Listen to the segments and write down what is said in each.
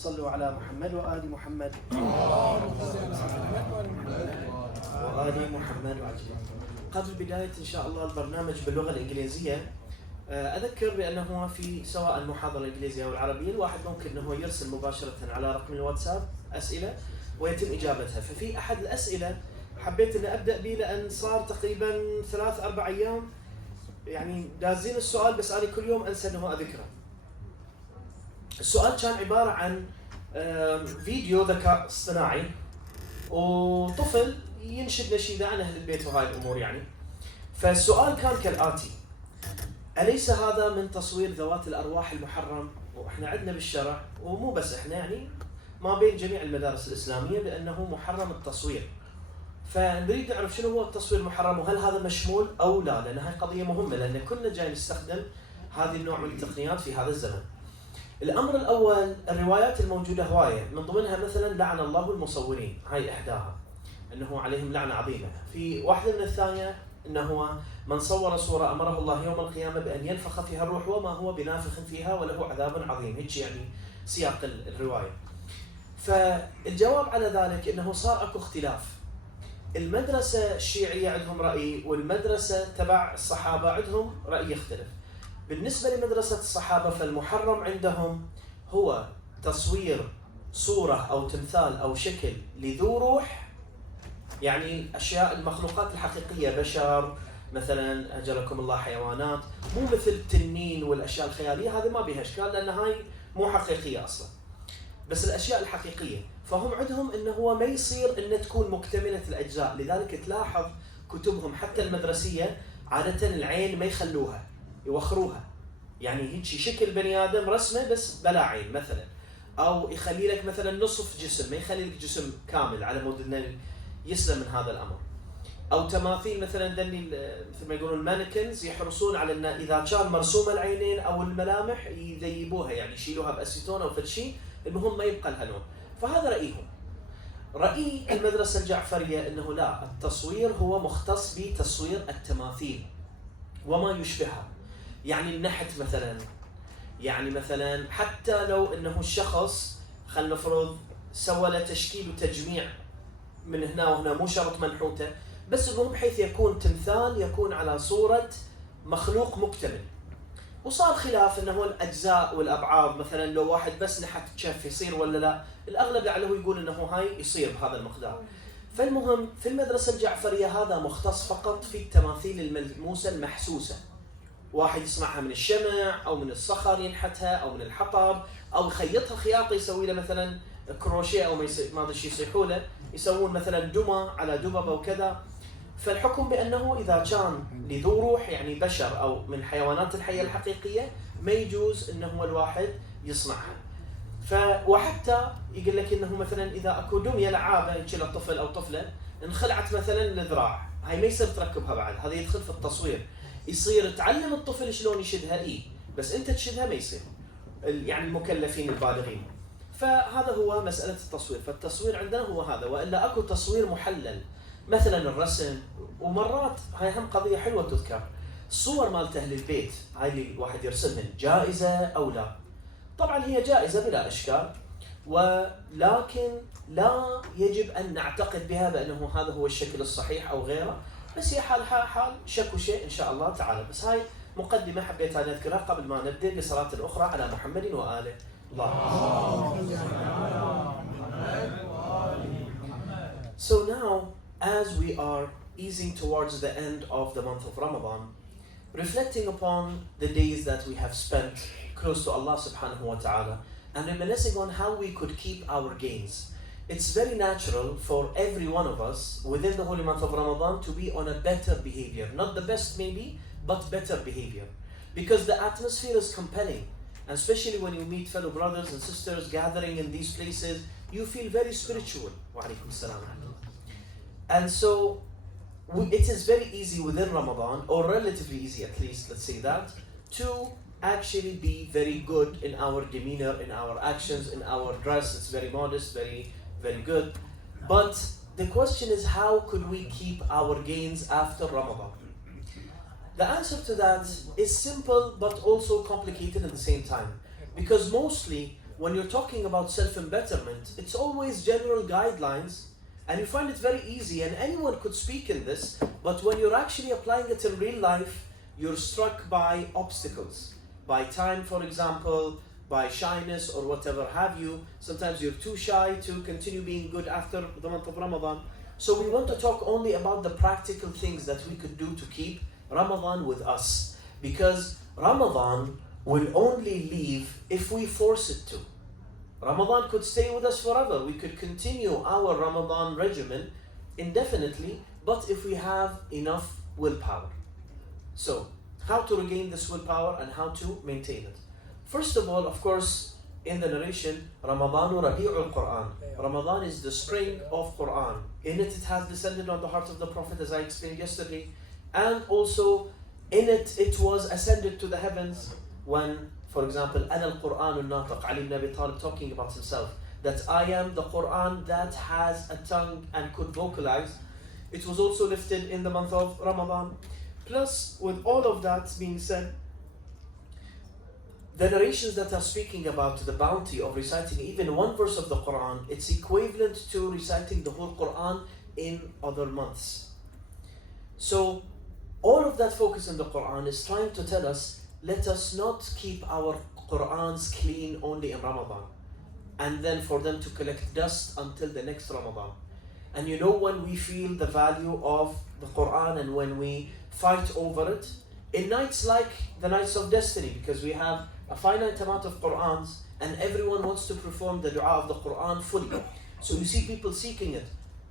صلوا على محمد وآل محمد وآل محمد وأجمعين. قبل بداية إن شاء الله البرنامج باللغة الإنجليزية، أذكر بأنه في سواء المحاضرة الإنجليزية أو العربية الواحد ممكن أنه يرسل مباشرة على رقم الواتساب أسئلة ويتم إجابتها. ففي أحد الأسئلة حبيت أن أبدأ به لأن صار تقريبا 3-4 أيام يعني دازين السؤال، بس أنا كل يوم أنسى أنه أذكره. السؤال كان عبارة عن فيديو ذكاء اصطناعي وطفل ينشد نشيدة عن أهل البيت وهاي الأمور يعني. فالسؤال كان كالآتي: أليس هذا من تصوير ذوات الأرواح المحرم؟ وإحنا عندنا بالشرع، ومو بس إحنا يعني ما بين جميع المدارس الإسلامية، بأنه محرم التصوير. فنريد نعرف شنو هو التصوير المحرم، وهل هذا مشمول أو لا، لأن هاي قضية مهمة، لأن كلنا جاي نستخدم هذه النوع من التقنيات في هذا الزمن. الأمر الأول، الروايات الموجودة هواية، من ضمنها مثلا لعن الله المصورين، هاي إحداها أنه عليهم لعنة عظيمة. في واحدة من الثانية أنه من صور صورة أمره الله يوم القيامة بأن ينفخ فيها الروح وما هو بنافخ فيها وله عذاب عظيم، هيك يعني سياق الرواية. فالجواب على ذلك أنه صار أكو اختلاف. المدرسة الشيعية عندهم رأي، والمدرسة تبع الصحابة عندهم رأي يختلف. بالنسبة لمدرسة الصحابة فالمحرم عندهم هو تصوير صورة أو تمثال أو شكل لذو روح، يعني أشياء المخلوقات الحقيقية، بشر مثلا أجلكم الله، حيوانات، مو مثل التنين والأشياء الخيالية، هذا ما بيها إشكال لأن هاي مو حقيقية أصلا، بس الأشياء الحقيقية. فهم عندهم إنه هو ما يصير إن تكون مكتملة الأجزاء، لذلك تلاحظ كتبهم حتى المدرسية عادة العين ما يخلوها، يوخروها، يعني هيك شكل بني آدم رسمه بس بلا عين مثلا، أو يخلي لك مثلا نصف جسم، ما يخلي لك جسم كامل، على مود إنه يسلم من هذا الأمر. أو تماثيل مثلا دني مثل ما يقولون المانيكنز، يحرصون على أن إذا كان مرسومة العينين أو الملامح يذيبوها، يعني يشيلوها بأسيتون أو فدشي، المهم ما يبقى لها لون. فهذا رأيهم. رأي المدرسة الجعفرية أنه لا، التصوير هو مختص بتصوير التماثيل وما يشبهها، يعني النحت مثلا، يعني مثلا حتى لو أنه الشخص خلينا نفرض سوى له تشكيل وتجميع من هنا وهنا، مو شرط منحوته، بس انه بحيث يكون تمثال يكون على صورة مخلوق مكتمل. وصار خلاف انه الاجزاء والابعاد، مثلا لو واحد بس نحت كف يصير ولا لا، الاغلب لعله يقول انه هاي يصير بهذا المقدار. فالمهم في المدرسة الجعفرية هذا مختص فقط في التماثيل الملموسة المحسوسة، واحد يصنعها من الشمع او من الصخر ينحتها او من الحطب، او يخيطها خياطة يسوي له مثلا كروشيه او ما ادري شو يصيحوا له، يسوون مثلا دمى على دببه وكذا. فالحكم بانه اذا كان لذو روح يعني بشر او من حيوانات الحيه الحقيقيه ما يجوز انه الواحد يصنعها. وحتى يقول لك انه مثلا اذا اكو دميه لعابه يشيل الطفل او طفله انخلعت مثلا الذراع، هاي ما يصير تركبها بعد، هذا يدخل في التصوير. يصير تعلم الطفل شلون يشدها بس انت تشدها ما يصير، يعني المكلفين البالغين. فهذا هو مسألة التصوير. فالتصوير عندنا هو هذا، وإلا أكو تصوير محلل مثلا الرسم. ومرات هاي هم قضية حلوة تذكر، الصور مالت أهل البيت هاي اللي الواحد يرسمهن جائزة أو لا؟ طبعا هي جائزة بلا إشكال، ولكن لا يجب أن نعتقد بها بأنه هذا هو الشكل الصحيح أو غيره، بس هي حال شك وشيء إن شاء الله تعالى. بس هاي مقدمة حبيت أن أذكرها قبل ما نبدأ بصلاة أخرى على محمد وآله. So now, as we are easing towards the end of the month of Ramadan, reflecting upon the days that we have spent close to Allah subhanahu wa ta'ala, and reminiscing on how we could keep our gains, it's very natural for every one of us within the holy month of Ramadan to be on a better behavior. Not the best maybe, but better behavior. Because the atmosphere is compelling. And especially when you meet fellow brothers and sisters gathering in these places, you feel very spiritual. Wa alaikum salam. And so it is very easy within Ramadan, or relatively easy at least, let's say that, to actually be very good in our demeanor, in our actions, in our dress. It's very modest, very, very good. But the question is, how could we keep our gains after Ramadan? The answer to that is simple but also complicated at the same time. Because mostly when you're talking about self-betterment, it's always general guidelines, and you find it very easy, and anyone could speak in this, but when you're actually applying it in real life, you're struck by obstacles, by time, for example, by shyness or whatever have you. Sometimes you're too shy to continue being good after the month of Ramadan. So we want to talk only about the practical things that we could do to keep Ramadan with us, because Ramadan will only leave if we force it to. Ramadan could stay with us forever. We could continue our Ramadan regimen indefinitely, but if we have enough willpower. So, how to regain this willpower and how to maintain it? First of all, of course, in the narration, Ramadanu Rabi'ul Quran. Ramadan is the spring of Quran. In it has descended on the heart of the Prophet, as I explained yesterday, and also in it was ascended to the heavens when, for example, Ana al-Quran al-Natiq, Ali ibn Abi Talib talking about himself, that I am the Quran that has a tongue and could vocalize. It was also lifted in the month of Ramadan. Plus, with all of that being said, the narrations that are speaking about the bounty of reciting even one verse of the Quran, it's equivalent to reciting the whole Quran in other months. So, all of that focus in the Quran is trying to tell us, let us not keep our Qurans clean only in Ramadan, and then for them to collect dust until the next Ramadan. And you know when we feel the value of the Quran and when we fight over it? In nights like the nights of destiny, because we have a finite amount of Qurans and everyone wants to perform the dua of the Quran fully. So you see people seeking it.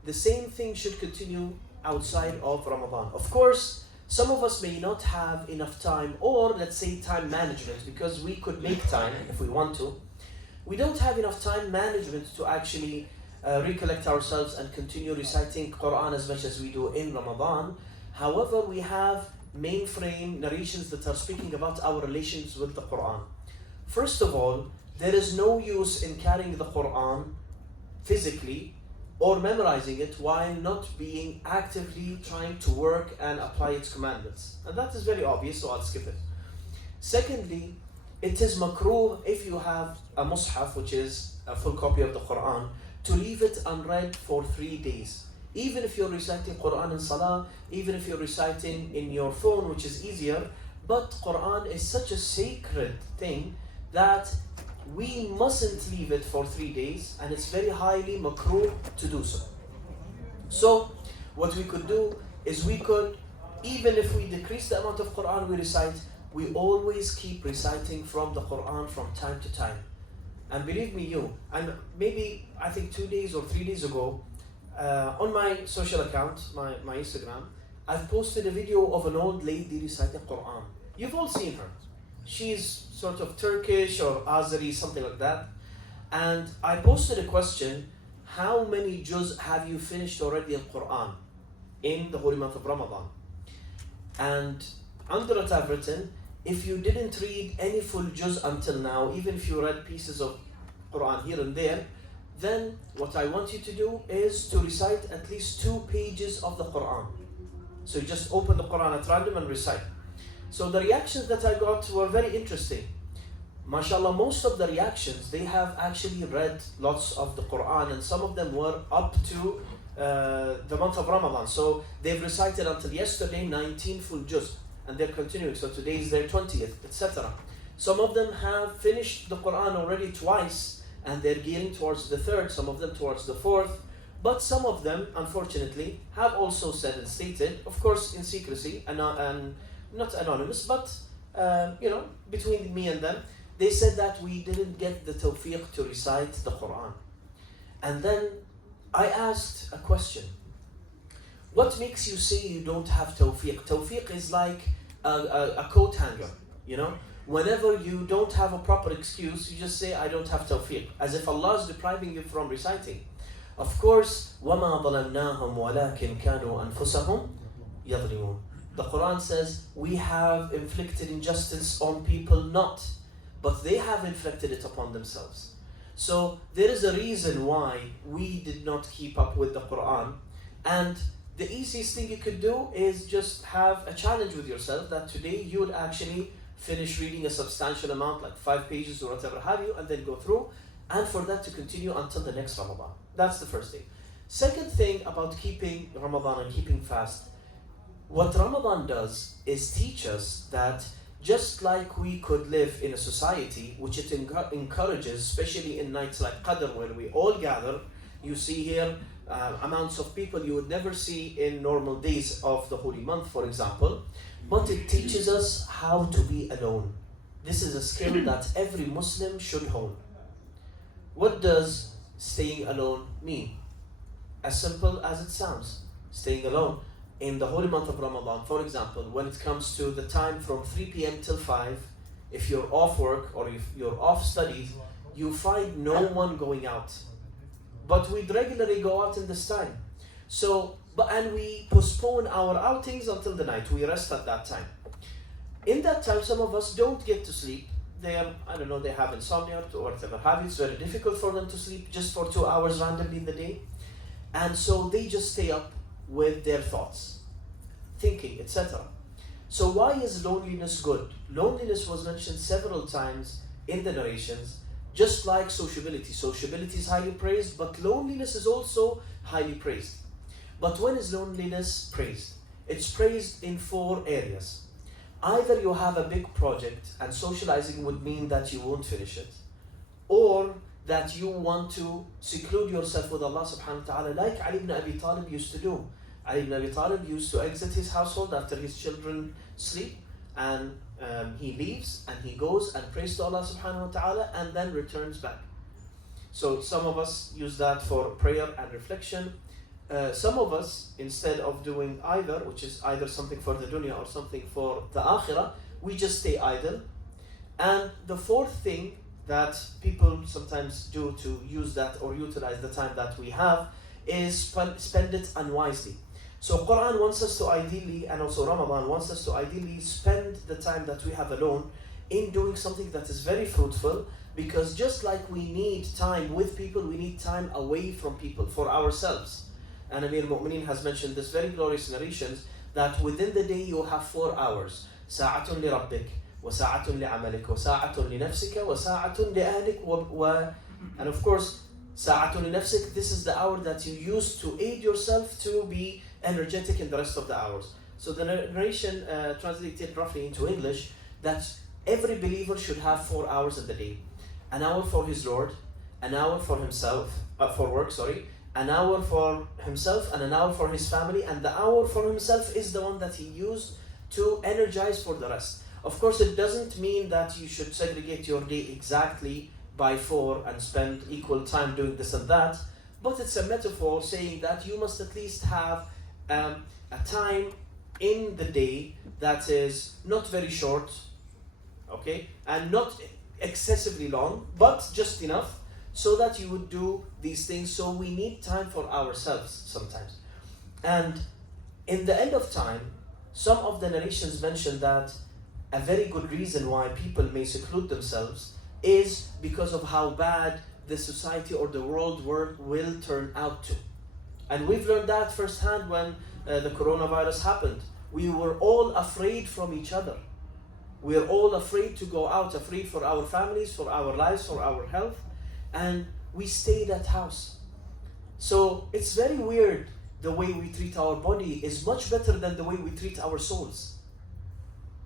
The same thing should continue outside of Ramadan. Of course, some of us may not have enough time, or let's say time management, because we could make time if we want to. We don't have enough time management to actually recollect ourselves and continue reciting Quran as much as we do in Ramadan. However, we have mainframe narrations that are speaking about our relations with the Quran. First of all, there is no use in carrying the Quran physically or memorizing it while not being actively trying to work and apply its commandments. And that is very obvious, so I'll skip it. Secondly, it is makruh if you have a mushaf, which is a full copy of the Quran, to leave it unread for 3 days. Even if you're reciting Quran in Salah, even if you're reciting in your phone, which is easier, but Quran is such a sacred thing that we mustn't leave it for 3 days, and it's very highly makruh to do so. So, what we could do is we could, even if we decrease the amount of Quran we recite, we always keep reciting from the Quran from time to time. And believe me, and maybe I think 2 days or 3 days ago, on my social account, my Instagram, I've posted a video of an old lady reciting Quran. You've all seen her. She's sort of Turkish or Azeri, something like that. And I posted a question, how many juz have you finished already in Quran in the holy month of Ramadan? And under it I've written, if you didn't read any full juz until now, even if you read pieces of Quran here and there, then what I want you to do is to recite at least 2 pages of the Quran. So you just open the Quran at random and recite. So the reactions that I got were very interesting. MashaAllah, most of the reactions, they have actually read lots of the Quran, and some of them were up to the month of Ramadan. So they've recited until yesterday 19 full juz, and they're continuing. So today is their 20th, etc. Some of them have finished the Quran already twice, and they're gearing towards the 3rd, some of them towards the 4th. But some of them, unfortunately, have also said and stated, of course in secrecy, and not anonymous, but between me and them, they said that we didn't get the tawfiq to recite the Quran. And then I asked a question. What makes you say you don't have tawfiq? Tawfiq is like a coat hanger, Whenever you don't have a proper excuse, you just say, I don't have tawfiq, as if Allah is depriving you from reciting. Of course, وَمَا ظَلَمْنَاهُمْ وَلَكِنْ كَانُوا أَنفُسَهُمْ يَظْلِمُونَ. The Quran says, we have inflicted injustice on people not, but they have inflicted it upon themselves. So there is a reason why we did not keep up with the Quran. And the easiest thing you could do is just have a challenge with yourself that today you would actually finish reading a substantial amount, like 5 pages or whatever have you, and then go through, and for that to continue until the next Ramadan. That's the first thing. Second thing about keeping Ramadan and keeping fast, what Ramadan does is teach us that just like we could live in a society which it encourages, especially in nights like Qadr where we all gather, you see here amounts of people you would never see in normal days of the holy month, for example, but it teaches us how to be alone. This is a skill that every Muslim should hone. What does staying alone mean? As simple as it sounds, staying alone. In the holy month of Ramadan, for example, when it comes to the time from 3 p.m. till 5, if you're off work or if you're off studies, you find no one going out. But we'd regularly go out in this time. And we postpone our outings until the night. We rest at that time. In that time, some of us don't get to sleep. They have insomnia or whatever have you. It's very difficult for them to sleep just for 2 hours randomly in the day. And so they just stay up with their thoughts, thinking, etc. So why is loneliness good? Loneliness was mentioned several times in the narrations, just like sociability. Sociability is highly praised, but loneliness is also highly praised. But when is loneliness praised? It's praised in 4 areas. Either you have a big project and socializing would mean that you won't finish it, or that you want to seclude yourself with Allah subhanahu wa ta'ala, like Ali ibn Abi Talib used to do. Ali ibn Abi Talib used to exit his household after his children sleep, and he leaves and he goes and prays to Allah subhanahu wa ta'ala and then returns back. So some of us use that for prayer and reflection. Some of us, instead of doing either, which is either something for the dunya or something for the akhirah, we just stay idle. And the fourth thing that people sometimes do to use that or utilize the time that we have is spend it unwisely. So Quran wants us to ideally, and also Ramadan wants us to ideally spend the time that we have alone in doing something that is very fruitful, because just like we need time with people, we need time away from people for ourselves. And Amir al-Mu'mineen has mentioned this very glorious narrations that within the day you have 4 hours. ساعة لربك وساعة لعملك وساعة لنفسك وساعة لأهلك and of course ساعة لنفسك, this is the hour that you use to aid yourself to be energetic in the rest of the hours. So the narration translated roughly into English that every believer should have 4 hours in the day. An hour for his Lord, an hour for himself, for work, an hour for himself and an hour for his family, and the hour for himself is the one that he used to energize for the rest. Of course, it doesn't mean that you should segregate your day exactly by 4 and spend equal time doing this and that, but it's a metaphor saying that you must at least have a time in the day that is not very short, okay, and not excessively long, but just enough so that you would do these things. So we need time for ourselves sometimes. And in the end of time, some of the narrations mention that a very good reason why people may seclude themselves is because of how bad the society or the world will turn out to. And we've learned that firsthand when the coronavirus happened. We were all afraid from each other. We are all afraid to go out, afraid for our families, for our lives, for our health, and we stayed at house. So it's very weird. The way we treat our body is much better than the way we treat our souls.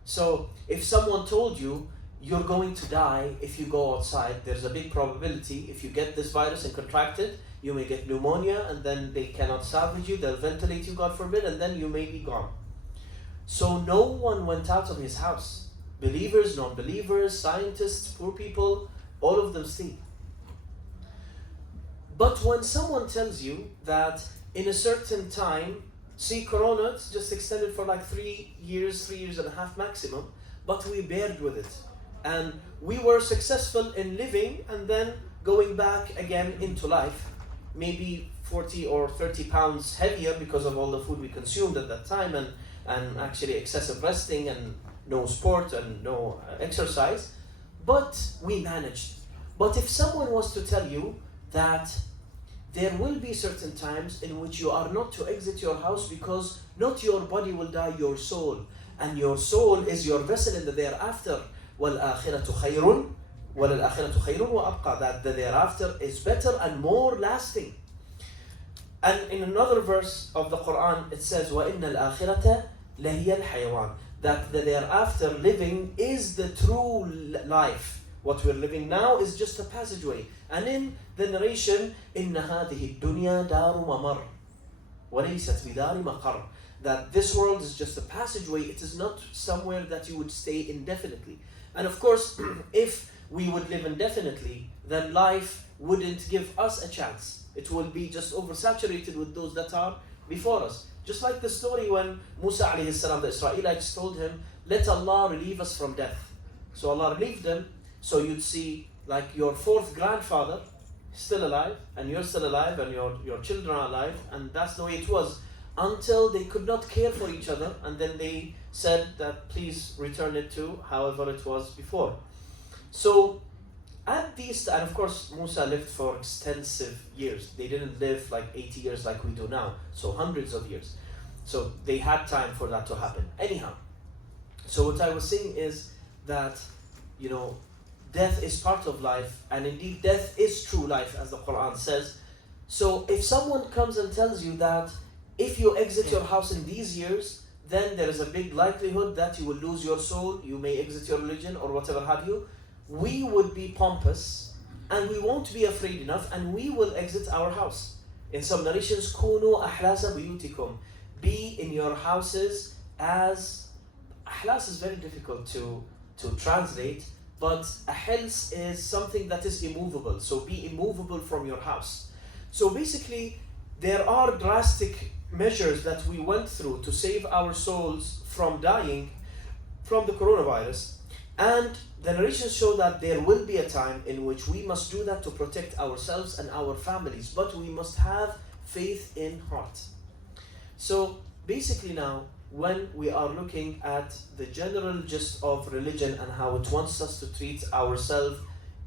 So if someone told you you're going to die if you go outside, there's a big probability if you get this virus and contract it, you may get pneumonia, and then they cannot salvage you, they'll ventilate you, God forbid, and then you may be gone. So no one went out of his house. Believers, non-believers, scientists, poor people, all of them stayed. But when someone tells you that in a certain time, see, Corona, it's just extended for like 3 years, 3 years and a half maximum, but we bared with it. And we were successful in living and then going back again into life, maybe 40 or 30 pounds heavier because of all the food we consumed at that time, and actually excessive resting and no sport and no exercise, but we managed. But if someone was to tell you that there will be certain times in which you are not to exit your house because not your body will die, your soul, and your soul is your vessel in the thereafter. وَالْآخِرَةُ خَيْرٌ وَلَلْآخِرَةُ خَيْرٌ وَأَبْقَى. That the thereafter is better and more lasting. And in another verse of the Quran, it says, وَإِنَّ الْآخِرَةَ لَهِيَ الْحَيَوَانِ. That the thereafter living is the true life. What we're living now is just a passageway. And in the narration, إِنَّ هَذِهِ الدُّنْيَا دَارُ مَمَرٍ وَلَيْسَتْ بِدَارِ مَقَرٍ. That this world is just a passageway. It is not somewhere that you would stay indefinitely. And of course, if we would live indefinitely, then life wouldn't give us a chance. It will be just oversaturated with those that are before us. Just like the story when Musa alayhi salam, the Israelites told him, let Allah relieve us from death. So Allah relieved them. So you'd see like your fourth grandfather still alive, and you're still alive, and your children are alive, and that's the way it was until they could not care for each other, and then they said that please return it to however it was before. So at these, and of course Musa lived for extensive years. They didn't live like 80 years like we do now, so hundreds of years. So they had time for that to happen. Anyhow, so what I was saying is that, you know, death is part of life, and indeed death is true life, as the Quran says. So if someone comes and tells you that if you exit your house in these years, then there is a big likelihood that you will lose your soul, you may exit your religion or whatever have you, we would be pompous and we won't be afraid enough, and we will exit our house. In some narrations, كُونُوا أَحْلَاسَ بُيُوتِكُمْ. Be in your houses as... Ahlas is very difficult to translate, but ahils is something that is immovable. So be immovable from your house. So basically, there are drastic measures that we went through to save our souls from dying from the coronavirus. And the narrations show that there will be a time in which we must do that to protect ourselves and our families. But we must have faith in heart. So basically now, when we are looking at the general gist of religion and how it wants us to treat ourselves,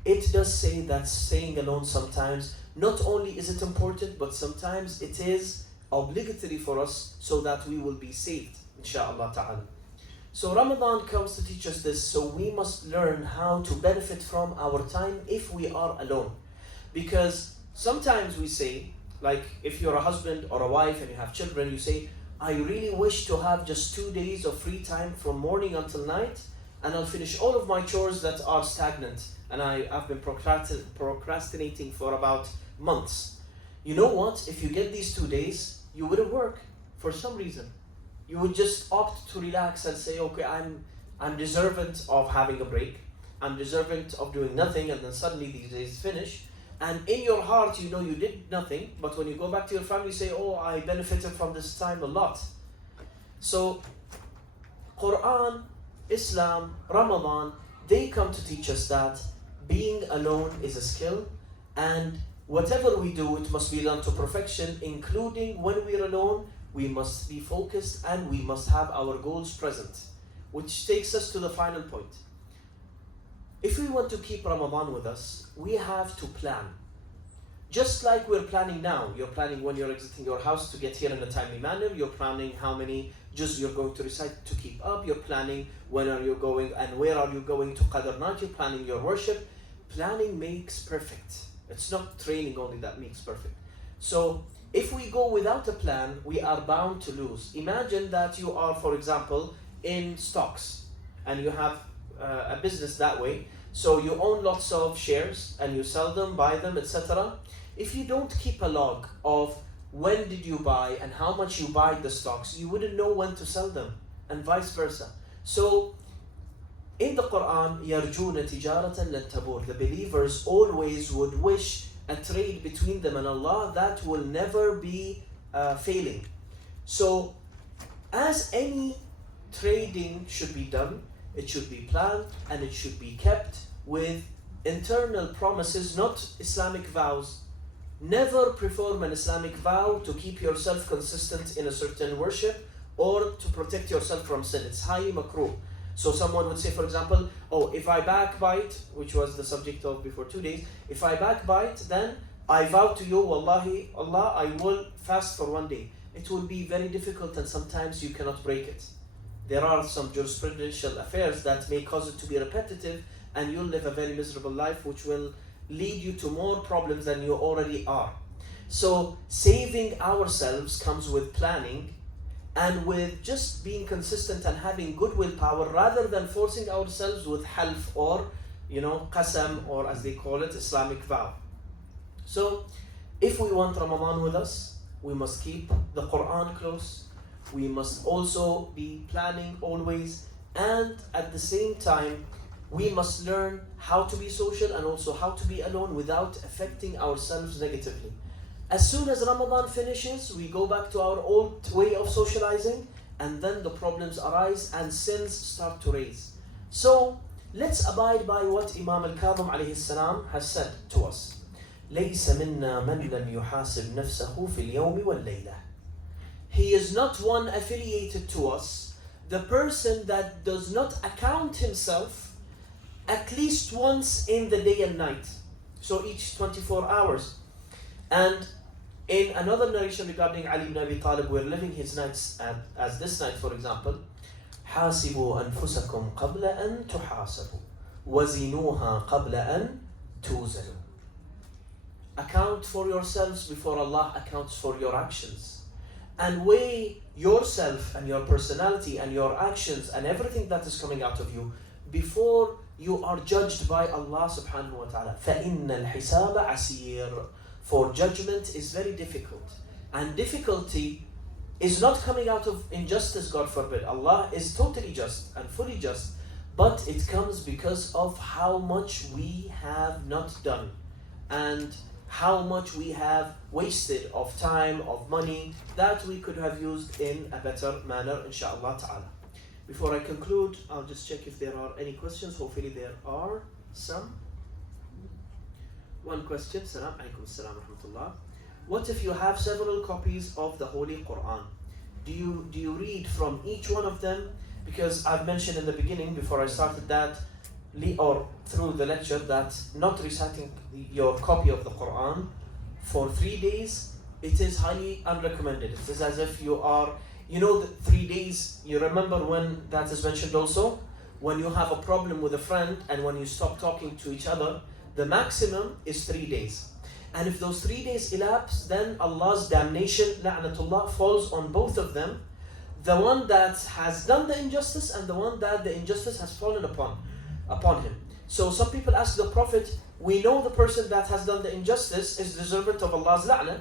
it does say that staying alone sometimes, not only is it important, but sometimes it is obligatory for us so that we will be saved, inshaAllah ta'ala. So Ramadan comes to teach us this, so we must learn how to benefit from our time if we are alone. Because sometimes we say, like if you're a husband or a wife and you have children, you say, I really wish to have just 2 days of free time from morning until night, and I'll finish all of my chores that are stagnant and I've been procrastinating for about months. You know what? If you get these 2 days, you wouldn't work for some reason. You would just opt to relax and say, okay, I'm deserving of having a break. I'm deserving of doing nothing, and then suddenly these days finish. And in your heart, you know you did nothing, but when you go back to your family, you say, oh, I benefited from this time a lot. So, Quran, Islam, Ramadan, they come to teach us that being alone is a skill, and whatever we do, it must be done to perfection, including when we're alone, we must be focused and we must have our goals present. Which takes us to the final point. If we want to keep Ramadan with us, we have to plan. Just like we're planning now. You're planning when you're exiting your house to get here in a timely manner. You're planning how many juz you're going to recite to keep up. You're planning when are you going and where are you going to Qadr night. You're planning your worship. Planning makes perfect. It's not training only that makes perfect. So if we go without a plan, we are bound to lose. Imagine that you are, for example, in stocks and you have a business that way. So you own lots of shares and you sell them, buy them, etc. If you don't keep a log of when did you buy and how much you buy the stocks, you wouldn't know when to sell them, and vice versa. So in the Quran, يَرْجُونَ تِجَارَةً لَن تَبُورَ. The believers always would wish a trade between them and Allah that will never be failing. So as any trading should be done, it should be planned and it should be kept with internal promises, not Islamic vows. Never perform an Islamic vow to keep yourself consistent in a certain worship or to protect yourself from sin. It's highly makruh. So someone would say, for example, oh, if I backbite, which was the subject of before 2 days, if I backbite, then I vow to you, Wallahi, Allah, I will fast for 1 day. It will be very difficult and sometimes you cannot break it. there are some jurisprudential affairs that may cause it to be repetitive, and you'll live a very miserable life which will lead you to more problems than you already are. So saving ourselves comes with planning and with just being consistent and having good willpower, rather than forcing ourselves with half or qasam, or as they call it, Islamic vow. So if we want Ramadan with us, we must keep the Quran close. We must also be planning always, and at the same time we must learn how to be social and also how to be alone without affecting ourselves negatively. As soon as Ramadan finishes, we go back to our old way of socializing, and then the problems arise and sins start to raise. So let's abide by what Imam al-Kadhim alayhi salam has said to us. لَيْسَ مِنَّا مَنْ لَمْ يُحَاسِبْ نَفْسَهُ فِي الْيَوْمِ وَاللَّيْلَةِ. He is not one affiliated to us, the person that does not account himself at least once in the day and night. So each 24 hours. And in another narration regarding Ali ibn Abi Talib, we're living his nights as this night, for example. حَاسِبُوا أَنفُسَكُمْ قَبْلَ أَن تُحَاسَبُوا وَزِنُوهَا قَبْلَ أَن تُوزَنُوا. Account for yourselves before Allah accounts for your actions. And weigh yourself and your personality and your actions and everything that is coming out of you before you are judged by Allah subhanahu wa ta'ala. فَإِنَّ الْحِسَابَ عَسِيرٌ. For judgment is very difficult. And difficulty is not coming out of injustice, God forbid. Allah is totally just and fully just. But it comes because of how much we have not done. And how much we have wasted of time, of money, that we could have used in a better manner, inshaAllah ta'ala. Before I conclude, I'll just check if there are any questions. Hopefully there are some. One question. Salam alaikum salam rahmatullah. What if you have several copies of the Holy Quran? Do you read from each one of them? Because I've mentioned in the beginning, before I started that, or through the lecture, that not reciting your copy of the Quran for 3 days, it is highly unrecommended. It is as if you are, the 3 days, you remember when that is mentioned also? When you have a problem with a friend and when you stop talking to each other, the maximum is 3 days. And if those 3 days elapse, then Allah's damnation, la'natullah, falls on both of them. The one that has done the injustice and the one that the injustice has fallen upon him. So some people ask the Prophet, we know the person that has done the injustice is deserving of Allah's la'nah,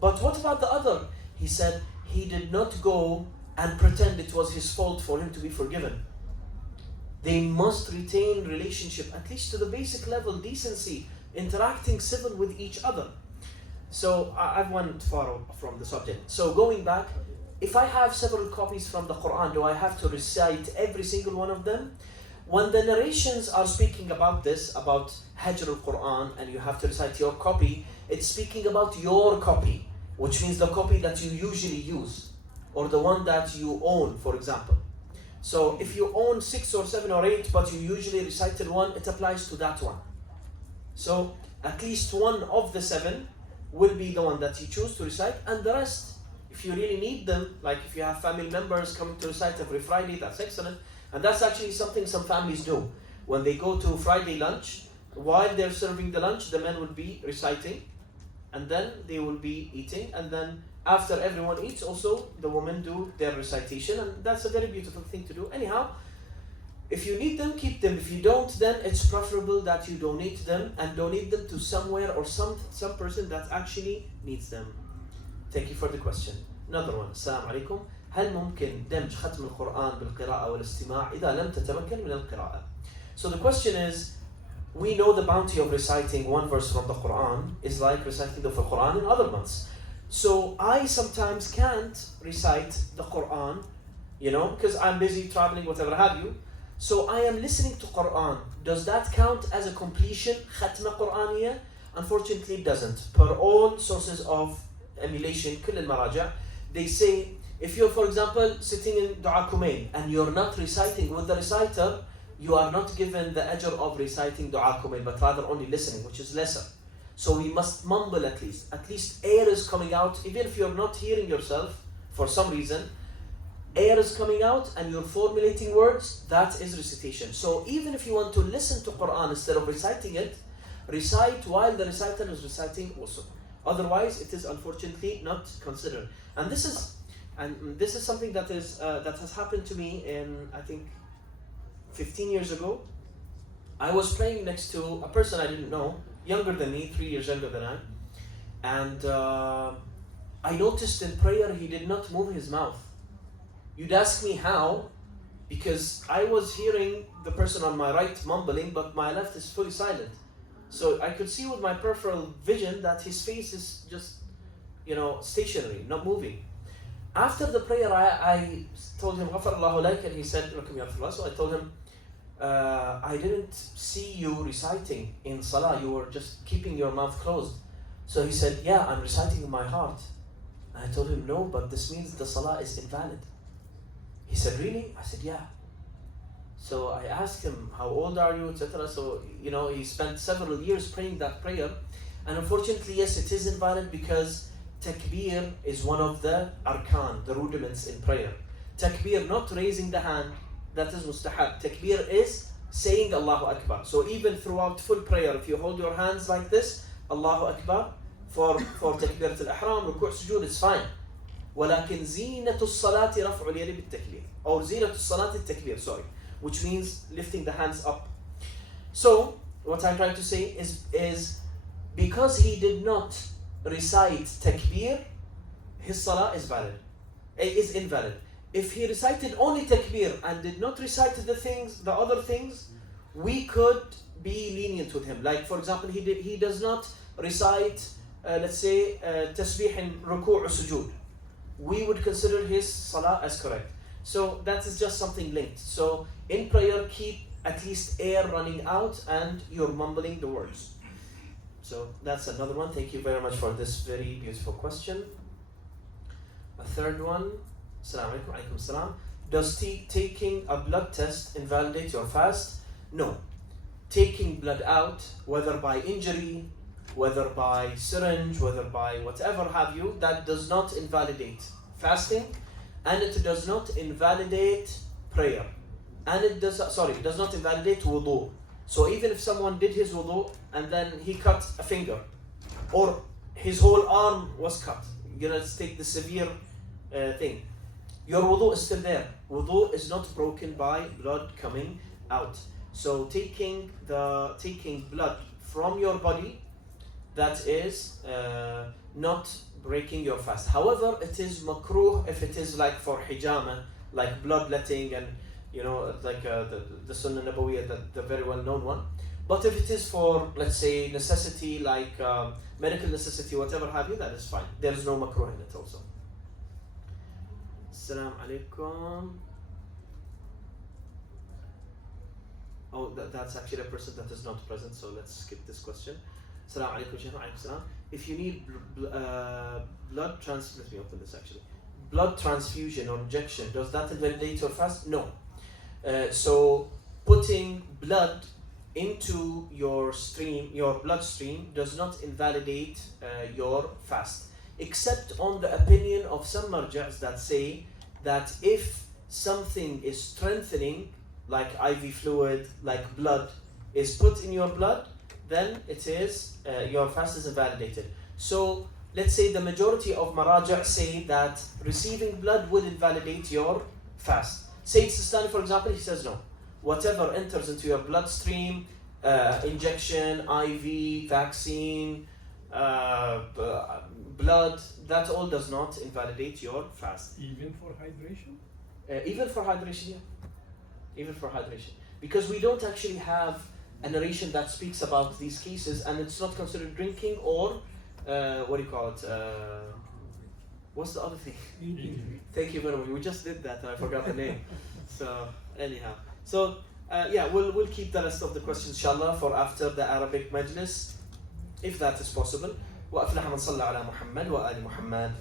but what about the other? He said, he did not go and pretend it was his fault for him to be forgiven. They must retain relationship, at least to the basic level, decency, interacting civil with each other. So I've went far from the subject. So going back, if I have several copies from the Quran, do I have to recite every single one of them? When the narrations are speaking about this, about Hajr al-Quran, and you have to recite your copy, it's speaking about your copy, which means the copy that you usually use, or the one that you own, for example. So if you own 6 or 7 or 8, but you usually recited one, it applies to that one. So at least one of the 7 will be the one that you choose to recite, and the rest, if you really need them, like if you have family members coming to recite every Friday, that's excellent. And that's actually something some families do. When they go to Friday lunch, while they're serving the lunch, the men will be reciting, and then they will be eating, and then after everyone eats, also the women do their recitation, and that's a very beautiful thing to do. Anyhow, if you need them, keep them. If you don't, then it's preferable that you donate them, and donate them to somewhere or some person that actually needs them. Thank you for the question. Another one. Assalamu alaikum. هل ممكن دمج ختم القرآن بالقراءة والاستماع إذا لم تتمكن من القراءة? So the question is, we know the bounty of reciting one verse from the Quran is like reciting the Quran in other months. So I sometimes can't recite the Quran, because I'm busy traveling, whatever have you. So I am listening to Quran. Does that count as a completion, khatma Qur'aniyya? Unfortunately, it doesn't. Per all sources of emulation, كل المراجع, they say, if you're, for example, sitting in Dua Kumail and you're not reciting with the reciter, you are not given the ajr of reciting Dua Kumail, but rather only listening, which is lesser. So we must mumble at least. At least air is coming out, even if you're not hearing yourself for some reason. air is coming out and you're formulating words, that is recitation. So even if you want to listen to Quran instead of reciting it, recite while the reciter is reciting also. Otherwise, it is unfortunately not considered. And this is something that has happened to me in, I think, 15 years ago. I was praying next to a person I didn't know, younger than me, 3 years younger than I, and I noticed in prayer he did not move his mouth. You'd ask me how, because I was hearing the person on my right mumbling, but my left is fully silent. So I could see with my peripheral vision that his face is just, stationary, not moving. After the prayer, I told him, غفر الله لك, and he said, so I told him, I didn't see you reciting in salah, you were just keeping your mouth closed. So he said, yeah, I'm reciting in my heart. And I told him, no, but this means the salah is invalid. He said, really? I said, yeah. So I asked him, how old are you, etc. So, he spent several years praying that prayer. And unfortunately, yes, it is invalid because takbir is one of the arkan, the rudiments in prayer. Takbir, not raising the hand, that is mustahab. Takbir is saying Allahu Akbar. So even throughout full prayer, if you hold your hands like this, Allahu Akbar, for takbirat al-ihram, ruku' sujood, it's fine. ولكن زينة الصلاة رفع اليد بالتكبير. Or زينة الصلاة التكبير, sorry. Which means lifting the hands up. So, what I'm trying to say is because he did not recite takbir, his salah is invalid. If he recited only takbir and did not recite the other things, we could be lenient with him. Like, for example, he does not recite, let's say, tasbih in ruku' or sujood. We would consider his salah as correct. So that is just something linked. So in prayer, keep at least air running out and you're mumbling the words. So that's another one. Thank you very much for this very beautiful question. A third one. Assalamu alaikum. Alaikum salam. Does taking a blood test invalidate your fast? No. Taking blood out, whether by injury, whether by syringe, whether by whatever have you, that does not invalidate fasting, and it does not invalidate prayer, and it does not invalidate wudu. So even if someone did his wudu and then he cut a finger, or his whole arm was cut, let's take the severe thing, your wudu is still there. Wudu is not broken by blood coming out. So taking blood from your body, that is not breaking your fast. However, it is makruh if it is like for hijama, like bloodletting, and like the Sunnah Nabawiyya, the very well known one. But if it is for, let's say, necessity, like medical necessity, whatever have you, that is fine. There is no makruh in it also. Assalamu alaikum. Oh, that's actually a person that is not present, so let's skip this question. Assalamu alaikum, Shaykh. Alaikum salam. If you need blood let me open this actually. Blood transfusion or injection, does that invalidate your fast? No. So putting blood into your bloodstream does not invalidate your fast, except on the opinion of some marja's that say that if something is strengthening, like IV fluid, like blood, is put in your blood, then it is your fast is invalidated. So let's say the majority of maraja' say that receiving blood will invalidate your fast. Sayyid Sistani, for example, he says no. Whatever enters into your bloodstream, injection, IV, vaccine, blood, that all does not invalidate your fast. Even for hydration? Even for hydration, yeah. Even for hydration. Because we don't actually have a narration that speaks about these cases, and it's not considered drinking or, what do you call it? What's the other thing? Eating. Thank you very much. We just did that, I forgot the name. So, anyhow. So, yeah, we'll keep the rest of the questions, inshallah, for after the Arabic majlis, if that is possible. وأفلح من صلى على محمد وآل محمد.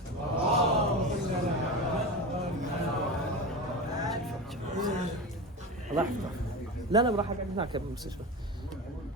الله يحفظك. لا راح اقعد هناك بالمستشفى.